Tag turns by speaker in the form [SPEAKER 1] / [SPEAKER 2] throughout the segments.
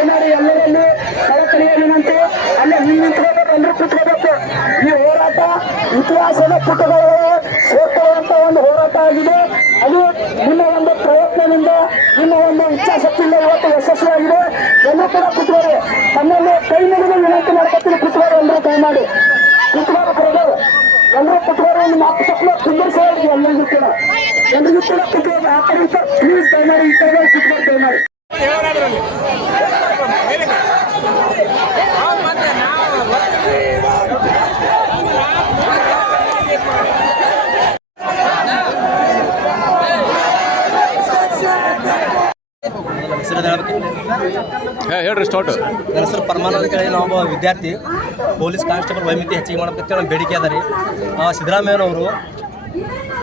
[SPEAKER 1] ಏನಾರು
[SPEAKER 2] ಎಲ್ಲರಲ್ಲಿ
[SPEAKER 1] ಕಳಕಳಿಯೇನಂತೆ ಅಲ್ಲೇ ಹಿಂದೆ ನಿಂತ್ಕೋಬೇಕು ಅಂದ್ರೆ ಕುತ್ಕೋಬೇಕು. ಈ ಹೋರಾಟ ಇತಿಹಾಸದ ಪುಟಗಳು ಸೇರ್ಕೊಳ್ಳುವಂತ ಒಂದು ಹೋರಾಟ
[SPEAKER 2] ಆಗಿದೆ.
[SPEAKER 1] ಅದು ನಿಮ್ಮ ಒಂದು ಪ್ರಯತ್ನದಿಂದ, ನಿಮ್ಮ ಒಂದು ಇಚ್ಛಾಶಕ್ತಿಯಿಂದ ಇವತ್ತು ಯಶಸ್ವಿಯಾಗಿದೆ. ಎಲ್ಲರೂ ಕೂಡ ಕುತ್ಕೋರಿ ತಮ್ಮಲ್ಲಿ ಕೈ ಮುಗಿದು ವಿನಂತಿ ಮಾಡ್ಕೊತೀನಿ ಕುತ್ಕೋರು ಎಲ್ಲರೂ ಕೈ ಮಾಡಿ. ಕುತ್ಕೋರು ಕರೆದವರು ಎಲ್ಲರೂ ಕುತ್ಕೋರು ಒಂದು ಮಾತು ತಪ್ಪಲು ಕುಂದಿರಿಸೋರಿಗೆ ಎಲ್ಲರಿಗೂ ಕೂಡ. ಎಲ್ಲರಿಗೂ ಕೂಡ ಕುತ್ಕೋದು ಆ ಕಡೆ ಪ್ಲೀಸ್ ದಯಮಾಡಿ ಈ ಕಡೆ ಕುತ್ಕೊಂಡು ಮಾಡಿ
[SPEAKER 3] ಹೇಳ್ರಿ ಸ್ಟಾರ್ಟ್.
[SPEAKER 4] ನನ್ನ ಹೆಸರು ಪರಮಾನಂದ ಕೇಳಿ ನಾವು ವಿದ್ಯಾರ್ಥಿ. ಪೊಲೀಸ್ ಕಾನ್ಸ್ಟೇಬಲ್ ವೈಮಿತಿ ಹೆಚ್ಚಿಗೆ ಮಾಡಬೇಕಂತ ನಮ್ಮ ಬೇಡಿಕೆ ಅದ ರೀ. ಸಿದ್ದರಾಮಯ್ಯನವರು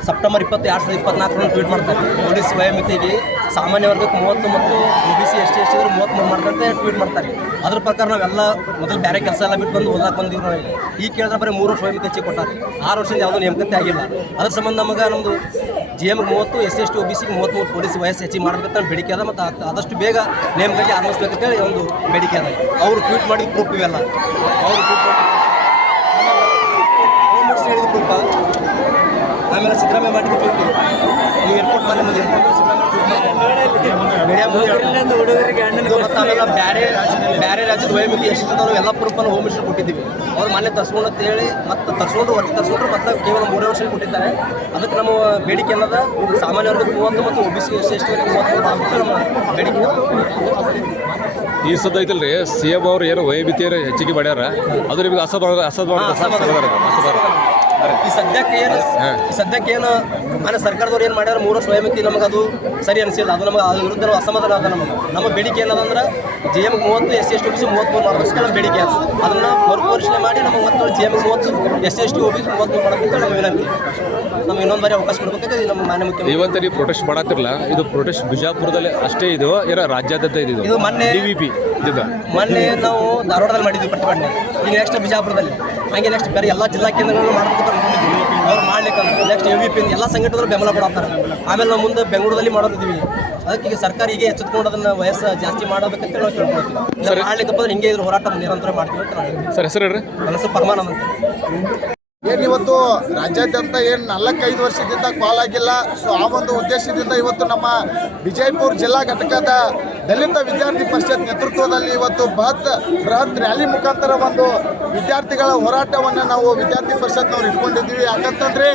[SPEAKER 4] ಸೆಪ್ಟೆಂಬರ್ ಇಪ್ಪತ್ತು, ಎರಡು ಸಾವಿರದ ಇಪ್ಪತ್ನಾಲ್ಕರಂದು ಟ್ವೀಟ್ ಮಾಡ್ತಾರೆ. ಪೊಲೀಸ್ ವಯೋಮಿತಿಗೆ ಸಾಮಾನ್ಯ ವರ್ಗಕ್ಕೆ ಮೂವತ್ತು ಮತ್ತು O B C, S T S T ಮೂವತ್ತ್ಮೂರು ಮಾಡ್ತಾರೆ ಟ್ವೀಟ್ ಮಾಡ್ತಾರೆ. ಅದ್ರ ಪ್ರಕಾರ ನಾವೆಲ್ಲ ಮೊದಲು ಬೇರೆ ಕೆಲಸ ಎಲ್ಲ ಬಿಟ್ಟು ಬಂದು ಓದಕ್ಕೆ ಬಂದಿವಿ ನಾವು ಈಗ. ಕೇಳಿದ್ರೆ ಬರೀ ಮೂರು ವರ್ಷ ವಯೋಮಿತಿ ಹೆಚ್ಚಿಗೆ ಕೊಟ್ಟಾರೆ. ಆರು ವರ್ಷದಿಂದ ಯಾವುದೂ ನೇಮಕತೆ ಆಗಿಲ್ಲ. ಅದ್ರ ಸಂಬಂಧ ನಮಗೆ ನಮ್ಮದು ಜಿ ಎಮ್ಗೆ ಮೂವತ್ತು S S T, O B ಸಿಗೆ ಮೂವತ್ತ್ಮೂರು ಪೊಲೀಸ್ ವಯಸ್ಸು ಹೆಚ್ಚಿಗೆ ಮಾಡಬೇಕಂತ ಬೇಡಿಕೆ ಅದ ಮತ್ತು ಆದ- ಆದಷ್ಟು ಬೇಗ ನೇಮಕಾತಿ ಆರಂಭಿಸ್ಬೇಕಂತೇಳಿ ಒಂದು ಬೇಡಿಕೆ ಅದ ಅವರು ಟ್ವೀಟ್ ಮಾಡಿ ಪ್ರೂಫ್ ಇವೆಲ್ಲ. ಅವರು ಟ್ವೀಟ್ ಮಾಡಿ ಹೋಮ್ ಮಿನಿಸ್ಟರ್ ಹೇಳಿದ ಪ್ರೂಫ ಆಮೇಲೆ ಸಿದ್ದರಾಮಯ್ಯ ಮಾಡಿದ ಟ್ವೀಟ್ ನೀವು ಏರ್ಪೋರ್ಟ್ ಮಾಡಿ ನಮಗೆ ಏರ್ಪೋರ್ಟ್ ಮೀಡಿಯಾ ಆಮೇಲೆ ಬೇರೆ ಬೇರೆ ರಾಜ್ಯದ ವಯೋಮಿತಿ ಎಷ್ಟಿದ್ದಾರೋ ಎಲ್ಲ ಪ್ರೂಫನ್ನು ಹೋಮ್ ಮಿನಿಸ್ಟರ್ ಕೊಟ್ಟಿದ್ದೀವಿ. ಅವ್ರು ತರ್ಸ್ಕೊಂಡು ಅಂತ ಹೇಳಿ ಮತ್ತೆ ತರ್ಸ್ಕೊಂಡು ವರ್ಷ ತರ್ಸ್ಕೊಂಡ್ರು ಮತ್ತೆ ಕೇವಲ ಮೂರೇ ವರ್ಷ ಕೊಟ್ಟಿದ್ದಾರೆ. ಅದಕ್ಕೆ ನಮ್ಮ ಬೇಡಿಕೆ ಅನ್ನೋದ ಸಾಮಾನ್ಯ ವರ್ಗಕ್ಕೆ ಮೂವತ್ತು ಮತ್ತು O B C S S ಮೂವತ್ತು ನಮ್ಮ ಬೇಡಿಕೆ
[SPEAKER 3] ಈ ಸದ್ದ ಐತಲ್ರಿ ಸಿ ಎಂ ಅವ್ರು ಏನು ವೈಭಿತಿಯರು ಹೆಚ್ಚಿಗೆ ಮಾಡ್ಯಾರ. ಅದು ನಿಮಗೆ ಅಸಮಾಧಾನ. ಅಸಮಾಧಾನ.
[SPEAKER 4] ಈ ಸದ್ಯಕ್ಕೆ ಏನು ಸದ್ಯಕ್ಕೆ ಏನು ಮನೆ ಸರ್ಕಾರದವ್ರು ಏನು ಮಾಡ್ಯಾರ? ಮೂರು ವರ್ಷ ವಯೋಮಿತಿ ನಮಗೆ ಅದು ಸರಿ ಅನಿಸಿಲ್ಲ. ಅದು ನಮಗೆ ಅದ್ರ ವಿರುದ್ಧ ಅಸಮಾಧಾನ ಅದ ನಮಗೆ. ನಮ್ಮ ಬೇಡಿಕೆ ಏನದಂದ್ರೆ ಜಿ ಎಂ ಮೂವತ್ತು S C S T O ಮೂವತ್ತ್ಮೂರು ಮಾಡೋದಕ್ಕೆ ನಮ್ಮ ಬೇಡಿಕೆ ಅದ. ಅದನ್ನು ಮರುಪರಿಶೀಲನೆ ಮಾಡಿ ನಮ್ಮ ಮೂವತ್ತು ಜಿ ಎಂ ಮೂವತ್ತು S C S T O B C ಮೂವತ್ತ್ಮೂರು ಮಾಡೋದಕ್ಕೆ ನಮ್ಮ ವಿನಂತಿ. ನಮ್ಗೆ ಇನ್ನೊಂದು ಬಾರಿ ಅವಕಾಶ ಕೊಡಬೇಕಾದ್ರೆ ನಮ್ಮ ಮಾನ್ಯ ಮುಖ್ಯಮಂತ್ರಿ.
[SPEAKER 3] ಇವತ್ತು ನೀವು ಪ್ರೊಟೆಸ್ಟ್ ಮಾಡತ್ತಿರಲ್ಲ ಇದು ಪ್ರೊಟೆಸ್ಟ್ ಬಿಜಾಪುರದಲ್ಲಿ ಅಷ್ಟೇ ಇದು ಏನೋ ರಾಜ್ಯಾದ್ಯಂತ ಇದು
[SPEAKER 4] ಇದು ಮೊನ್ನೆ
[SPEAKER 3] ಡಿ ವಿ ಪಿ
[SPEAKER 4] ಮೊನ್ನೆ ನಾವು ಧಾರವಾಡದಲ್ಲಿ ಮಾಡಿದ್ವಿ ಪ್ರತಿಭಟನೆ. ಈಗ ನೆಕ್ಸ್ಟ್ ಬಿಜಾಪುರದಲ್ಲಿ. ಹಾಗೆ ನೆಕ್ಸ್ಟ್ ಬೇರೆ ಎಲ್ಲ ಜಿಲ್ಲಾ ಕೇಂದ್ರಗಳನ್ನು ಮಾಡಬೇಕು ಅವ್ರು ಮಾಡ್ಲಿಕ್ಕೆ ನೆಕ್ಸ್ಟ್ ಯು ವಿ ಪಿ ಎಲ್ಲ ಸಂಘಟನೆಗಳು ಬೆಂಬಲ ಕೊಡತ್ತಾರೆ. ಆಮೇಲೆ ನಾವು ಮುಂದೆ ಬೆಂಗಳೂರಲ್ಲಿ ಮಾಡೋದಿದ್ದೀವಿ ಅದಕ್ಕೆ ಈಗ ಸರ್ಕಾರ ಈಗ ಎಚ್ಚೆತ್ಕೊಂಡು ಅದನ್ನು ವಯಸ್ಸು ಜಾಸ್ತಿ ಮಾಡಬೇಕಂತ ನಾವು ಕೇಳ್ಕೊಳ್ತೀವಿ ಮಾಡ್ಲಿಕ್ಕೆ ಮಾಡ್ಲಿಕ್ಕಪ್ಪ ಅಂದ್ರೆ ಹಿಂಗೆ ಇದ್ರ ಹೋರಾಟ ನಿರಂತರ ಮಾಡ್ತೀವಿ.
[SPEAKER 3] ಸರ್ ಹೆಸರು
[SPEAKER 4] ನನ್ನ ಹೆಸರು ಪರಮಾನಂದ್
[SPEAKER 5] ಏನಿವತ್ತು ರಾಜ್ಯಾದ್ಯಂತ ಏನು ನಾಲ್ಕೈದು ವರ್ಷದಿಂದ ಕಾಲ್ ಆಗಿಲ್ಲ ಸೊ ಆ ಒಂದು ಉದ್ದೇಶದಿಂದ ಇವತ್ತು ನಮ್ಮ ವಿಜಯಪುರ ಜಿಲ್ಲಾ ಘಟಕದ ದಲಿತ ವಿದ್ಯಾರ್ಥಿ ಪರಿಷತ್ ನೇತೃತ್ವದಲ್ಲಿ ಇವತ್ತು ಬೃಹತ್ ಬೃಹತ್ ರ್ಯಾಲಿ ಮುಖಾಂತರ ಒಂದು ವಿದ್ಯಾರ್ಥಿಗಳ ಹೋರಾಟವನ್ನು ನಾವು ವಿದ್ಯಾರ್ಥಿ ಪರಿಷತ್ನವ್ರು ಇಟ್ಕೊಂಡಿದ್ದೀವಿ. ಯಾಕಂತಂದರೆ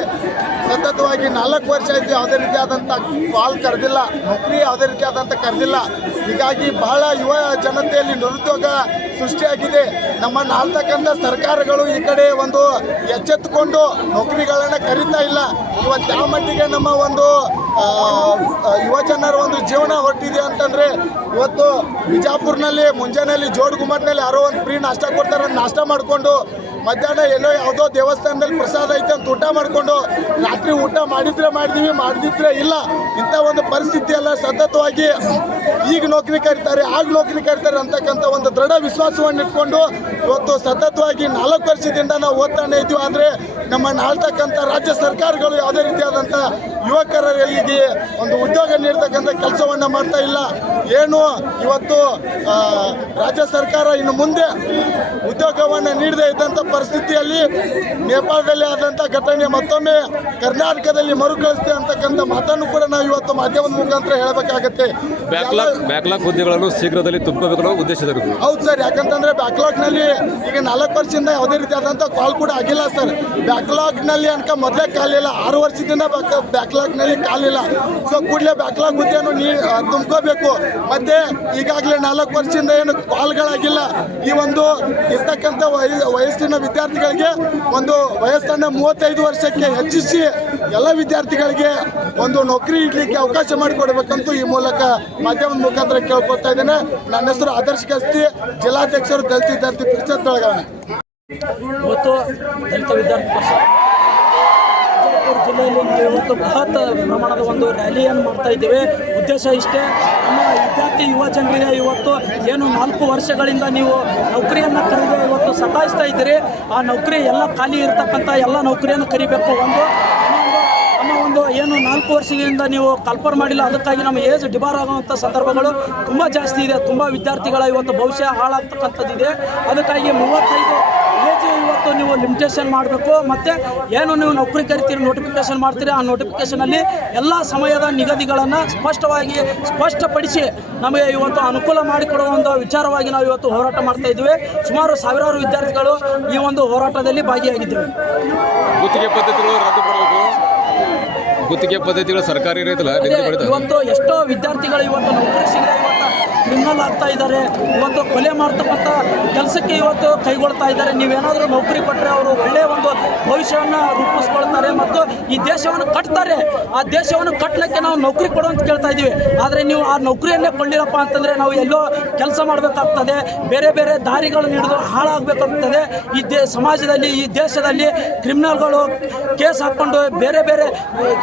[SPEAKER 5] ಸತತವಾಗಿ ನಾಲ್ಕು ವರ್ಷ ಆಯಿತು ಯಾವುದೇ ರೀತಿಯಾದಂಥ ಕಾಲ್ ಕರೆದಿಲ್ಲ, ನೌಕರಿ ಯಾವುದೇ ರೀತಿಯಾದಂಥ ಕರೆದಿಲ್ಲ. ಹೀಗಾಗಿ ಬಹಳ ಯುವ ಜನತೆಯಲ್ಲಿ ನಿರುದ್ಯೋಗ ಸೃಷ್ಟಿಯಾಗಿದೆ. ನಮ್ಮನ್ನು ಆಳ್ತಕ್ಕಂಥ ಸರ್ಕಾರಗಳು ಈ ಕಡೆ ಒಂದು ಎಚ್ಚೆತ್ತುಕೊಂಡು ನೌಕರಿಗಳನ್ನು ಕರೀತಾ ಇಲ್ಲ. ಇವತ್ತು ಯಾವ ಮಟ್ಟಿಗೆ ನಮ್ಮ ಒಂದು ಯುವ ಜನರ ಒಂದು ಜೀವನ ಹೊರಟಿದೆ ಅಂತಂದ್ರೆ ಇವತ್ತು ಬಿಜಾಪುರ್ನಲ್ಲಿ, ಮುಂಜಾನೆಯಲ್ಲಿ ಜೋಡ್ ಗುಮ್ಮಟ್ನಲ್ಲಿ ಯಾರೋ ಒಂದು ಫ್ರೀ ನಾಷ್ಟ ಕೊಡ್ತಾರೆ, ನಾಷ್ಟ ಮಾಡಿಕೊಂಡು ಮಧ್ಯಾಹ್ನ ಎಲ್ಲೋ ಯಾವುದೋ ದೇವಸ್ಥಾನದಲ್ಲಿ ಪ್ರಸಾದ ಐತೆ ಅಂತ ಊಟ ಮಾಡಿಕೊಂಡು ರಾತ್ರಿ ಊಟ ಮಾಡಿದ್ರೆ ಮಾಡಿದೀವಿ ಮಾಡಿದ್ರೆ ಇಲ್ಲ. ಇಂಥ ಒಂದು ಪರಿಸ್ಥಿತಿ ಎಲ್ಲ ಸತತವಾಗಿ ಈಗ ನೌಕರಿ ಕರಿತಾರೆ, ಆಗ ನೌಕರಿ ಕರಿತಾರೆ ಅಂತಕ್ಕಂಥ ಒಂದು ದೃಢ ವಿಶ್ವಾಸವನ್ನು ಇಟ್ಕೊಂಡು ಇವತ್ತು ಸತತವಾಗಿ ನಾಲ್ಕು ವರ್ಷದಿಂದ ನಾವು ಓದ್ತಾನೆ ಇದ್ದೀವಿ. ಆದರೆ ನಮ್ಮ ಆಳ್ತಕ್ಕಂಥ ರಾಜ್ಯ ಸರ್ಕಾರಗಳು ಯಾವುದೇ ರೀತಿಯಾದಂಥ ಯುವಕರಲ್ಲಿ ಒಂದು ಉದ್ಯೋಗ ನೀಡ್ತಕ್ಕಂಥ ಕೆಲಸವನ್ನು ಮಾಡ್ತಾ ಇಲ್ಲ. ಏನು ಇವತ್ತು ರಾಜ್ಯ ಸರ್ಕಾರ ಇನ್ನು ಮುಂದೆ ಉದ್ಯೋಗವನ್ನು ನೀಡದೇ ಇದ್ದಂಥ ಪರಿಸ್ಥಿತಿಯಲ್ಲಿ ನೇಪಾಳದಲ್ಲಿ ಆದಂಥ ಘಟನೆ ಮತ್ತೊಮ್ಮೆ ಕರ್ನಾಟಕದಲ್ಲಿ ಮರುಕಳಿಸ್ತೆ ಅಂತಕ್ಕಂಥ ಮಾತನ್ನು ಕೂಡ ನಾವು ಇವತ್ತು ಮಾಧ್ಯಮದ ಮುಖಾಂತರ ಹೇಳಬೇಕಾಗತ್ತೆ.
[SPEAKER 3] ಬ್ಯಾಕ್ಲಾಗ್ ಬ್ಯಾಕ್ಲಾಗ್ ಹುದ್ದೆಗಳನ್ನು ಶೀಘ್ರದಲ್ಲಿ ತುಂಬಬೇಕು ಉದ್ದೇಶ
[SPEAKER 5] ಹೌದು ಸರ್ ಯಾಕಂತಂದ್ರೆ ಬ್ಯಾಕ್ಲಾಗ್ನಲ್ಲಿ ಈಗ ನಾಲ್ಕು ವರ್ಷದಿಂದ ಯಾವುದೇ ರೀತಿ ಆದಂಥ ಕಾಲ್ ಕೂಡ ಆಗಿಲ್ಲ ಸರ್. ಬ್ಯಾಕ್ಲಾಗ್ನಲ್ಲಿ ಅನ್ಕ ಮೊದಲೇ ಕಾಲಿಲ್ಲ ಆರು ವರ್ಷದಿಂದ ಬ್ಯಾಕ್ಲಾಗ್ನಲ್ಲಿ ಕಾಲಿಲ್ಲ. ಸೊ ಕೂಡಲೇ ಬ್ಯಾಕ್ಲಾಗ್ ಹುದ್ದೆಯನ್ನು ನೀ ತುಂಬ್ಕೋಬೇಕು. ಮತ್ತೆ ಈಗಾಗಲೇ ನಾಲ್ಕು ವರ್ಷದಿಂದ ಏನು ಕಾಲ್ಗಳಾಗಿಲ್ಲ ಈ ಒಂದು ಇರ್ತಕ್ಕಂಥ ವಯ- ವಯಸ್ಸಿನ ವಿದ್ಯಾರ್ಥಿಗಳಿಗೆ ಒಂದು ವಯಸ್ಸನ್ನು ಮೂವತ್ತೈದು ವರ್ಷಕ್ಕೆ ಹೆಚ್ಚಿಸಿ ಎಲ್ಲ ವಿದ್ಯಾರ್ಥಿಗಳಿಗೆ ಒಂದು ನೌಕರಿ ಇಡ್ಲಿಕ್ಕೆ ಅವಕಾಶ ಮಾಡಿಕೊಡ್ಬೇಕಂತೂ ಈ ಮೂಲಕ ಮಾಧ್ಯಮದ ಮುಖಾಂತರ ಕೇಳ್ಕೊತಾ ಇದ್ದೇನೆ. ನನ್ನ ಹೆಸರು ಆದರ್ಶ ಕಸ್ತಿ ಜಿಲ್ಲಾಧ್ಯಕ್ಷರು ದಲಿತ ವಿದ್ಯಾರ್ಥಿ ಪರಿಷತ್
[SPEAKER 2] ಇವತ್ತು ದಲಿತ ವಿದ್ಯಾರ್ಥಿ ಪರಿಷತ್ ವಿಜಯಪುರ ಜಿಲ್ಲೆಯಲ್ಲಿ ನಾವು ಇವತ್ತು ಬೃಹತ್ ಪ್ರಮಾಣದ ಒಂದು ರ್ಯಾಲಿಯನ್ನು ಮಾಡ್ತಾ ಇದ್ದೇವೆ. ಉದ್ದೇಶ ಇಷ್ಟೇ, ನಮ್ಮ ವಿದ್ಯಾರ್ಥಿ ಯುವ ಜನರಿಗೆ ಇವತ್ತು ಏನು ನಾಲ್ಕು ವರ್ಷಗಳಿಂದ ನೀವು ನೌಕರಿಯನ್ನು ಕರೆದು ಇವತ್ತು ಸತಾಯಿಸ್ತಾ ಇದ್ದೀರಿ. ಆ ನೌಕರಿ ಎಲ್ಲ ಖಾಲಿ ಇರತಕ್ಕಂಥ ಎಲ್ಲ ನೌಕರಿಯನ್ನು ಕರಿಬೇಕು ಒಂದು. ಒಂದು ಏನು ನಾಲ್ಕು ವರ್ಷಗಳಿಂದ ನೀವು ಕಲ್ಪರ್ ಮಾಡಿಲ್ಲ, ಅದಕ್ಕಾಗಿ ನಮ್ಮ ಏಜ್ ಡಿಬಾರ್ ಆಗುವಂಥ ಸಂದರ್ಭಗಳು ತುಂಬ ಜಾಸ್ತಿ ಇದೆ. ತುಂಬ ವಿದ್ಯಾರ್ಥಿಗಳ ಇವತ್ತು ಭವಿಷ್ಯ ಹಾಳಾಗ್ತಕ್ಕಂಥದ್ದಿದೆ. ಅದಕ್ಕಾಗಿ ಮೂವತ್ತೈದು ಇವತ್ತು ನೀವು ಲಿಮಿಟೇಷನ್ ಮಾಡಬೇಕು ಮತ್ತು ಏನು ನೀವು ನೌಕರಿ ಕರಿತೀರಿ ನೋಟಿಫಿಕೇಶನ್ ಮಾಡ್ತೀರಿ ಆ ನೋಟಿಫಿಕೇಷನಲ್ಲಿ ಎಲ್ಲ ಸಮಯದ ನಿಗದಿಗಳನ್ನು ಸ್ಪಷ್ಟವಾಗಿ ಸ್ಪಷ್ಟಪಡಿಸಿ ನಮಗೆ ಇವತ್ತು ಅನುಕೂಲ ಮಾಡಿಕೊಡುವಂಥ ಒಂದು ವಿಚಾರವಾಗಿ ನಾವು ಇವತ್ತು ಹೋರಾಟ ಮಾಡ್ತಾ ಇದ್ದೀವಿ. ಸುಮಾರು ಸಾವಿರಾರು ವಿದ್ಯಾರ್ಥಿಗಳು ಈ ಒಂದು ಹೋರಾಟದಲ್ಲಿ ಭಾಗಿಯಾಗಿದ್ದೇವೆ
[SPEAKER 3] ಗುತ್ತಿಗೆ ಪದ್ಧತಿಗಳು ರದ್ದುಪಡಬೇಕು ಗುತ್ತಿಗೆ ಪದ್ಧತಿಗಳು ಸರ್ಕಾರಿ
[SPEAKER 2] ಇವತ್ತು ಎಷ್ಟೋ ವಿದ್ಯಾರ್ಥಿಗಳು ಇವತ್ತು ನೌಕರಿ ಸಿಗದೆ ಕ್ರಿಮಿನಲ್ ಆಗ್ತಾ ಇದ್ದಾರೆ. ಇವತ್ತು ಕೊಲೆ ಮಾಡ್ತಕ್ಕಂಥ ಕೆಲಸಕ್ಕೆ ಇವತ್ತು ಕೈಗೊಳ್ತಾ ಇದ್ದಾರೆ. ನೀವೇನಾದರೂ ನೌಕರಿ ಕೊಟ್ಟರೆ ಅವರು ಒಳ್ಳೆಯ ಒಂದು ಭವಿಷ್ಯವನ್ನು ರೂಪಿಸ್ಕೊಳ್ತಾರೆ ಮತ್ತು ಈ ದೇಶವನ್ನು ಕಟ್ತಾರೆ. ಆ ದೇಶವನ್ನು ಕಟ್ಟಲಿಕ್ಕೆ ನಾವು ನೌಕರಿ ಕೊಡು ಅಂತ ಕೇಳ್ತಾ ಇದ್ದೀವಿ. ಆದರೆ ನೀವು ಆ ನೌಕರಿಯನ್ನೇ ಕೊಡಲಿಲ್ಲಪ್ಪ ಅಂತಂದರೆ ನಾವು ಎಲ್ಲೋ ಕೆಲಸ ಮಾಡಬೇಕಾಗ್ತದೆ. ಬೇರೆ ಬೇರೆ ದಾರಿಗಳನ್ನು ಹಿಡಿದು ಹಾಳಾಗಬೇಕಾಗ್ತದೆ. ಈ ದೇ ಸಮಾಜದಲ್ಲಿ, ಈ ದೇಶದಲ್ಲಿ ಕ್ರಿಮಿನಲ್ಗಳು ಕೇಸ್ ಹಾಕ್ಕೊಂಡು ಬೇರೆ ಬೇರೆ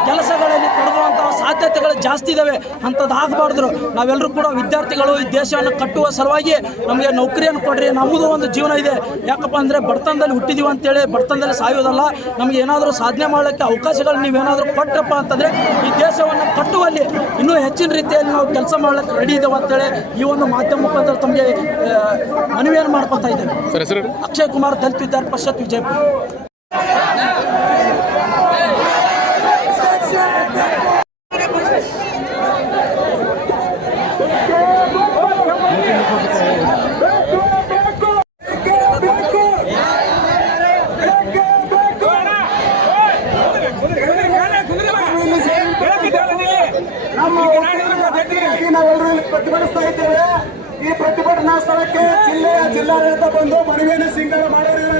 [SPEAKER 2] ಕೆಲಸಗಳಲ್ಲಿ ತೊಡಗುವಂಥ ಸಾಧ್ಯತೆಗಳು ಜಾಸ್ತಿ ಇದ್ದಾವೆ ಅಂಥದ್ದು ಆಗಬಾರ್ದು ನಾವೆಲ್ಲರೂ ಕೂಡ ವಿದ್ಯಾರ್ಥಿಗಳು ಈ ದೇಶವನ್ನು ಕಟ್ಟುವ ಸಲುವಾಗಿ ನಮಗೆ ನೌಕರಿಯನ್ನು ಕೊಡ್ರಿ ನಮ್ಮದು ಒಂದು ಜೀವನ ಇದೆ. ಯಾಕಪ್ಪ ಅಂದರೆ ಬಡತನದಲ್ಲಿ ಹುಟ್ಟಿದೀವಿ ಅಂತೇಳಿ ಬಡತನದಲ್ಲಿ ಸಾಯೋದಲ್ಲ ನಮಗೆ ಏನಾದರೂ ಸಾಧನೆ ಮಾಡೋಕ್ಕೆ ಅವಕಾಶಗಳು ನೀವೇನಾದರೂ ಕೊಟ್ಟರಪ್ಪ ಅಂತಂದರೆ ಈ ದೇಶವನ್ನು ಕಟ್ಟುವಲ್ಲಿ ಇನ್ನೂ ಹೆಚ್ಚಿನ ರೀತಿಯಲ್ಲಿ ನಾವು ಕೆಲಸ ಮಾಡಲಿಕ್ಕೆ ರೆಡಿ ಇದ್ದೇವೆ ಅಂತೇಳಿ ಈ ಒಂದು ಮಾಧ್ಯಮ ಮುಖಾಂತರ ತಮಗೆ ಮನವಿಯನ್ನು ಮಾಡ್ಕೊತಾ ಇದ್ದೇವೆ ಅಕ್ಷಯ್ ಕುಮಾರ್ ದಲಿತ ವಿದ್ಯಾರ್ಥಿ ಪರಿಷತ್ ವಿಜಯಪುರ.
[SPEAKER 1] ಪ್ರತಿಭಟಿಸ್ತಾ ಇದ್ದೇವೆ ಈ ಪ್ರತಿಭಟನಾ ಸ್ಥಳಕ್ಕೆ ಜಿಲ್ಲೆಯ ಜಿಲ್ಲಾಡಳಿತ ಬಂದು ಮನವಿಯನ್ನು ಸ್ವೀಕಾರ ಮಾಡೋರಿಗೆ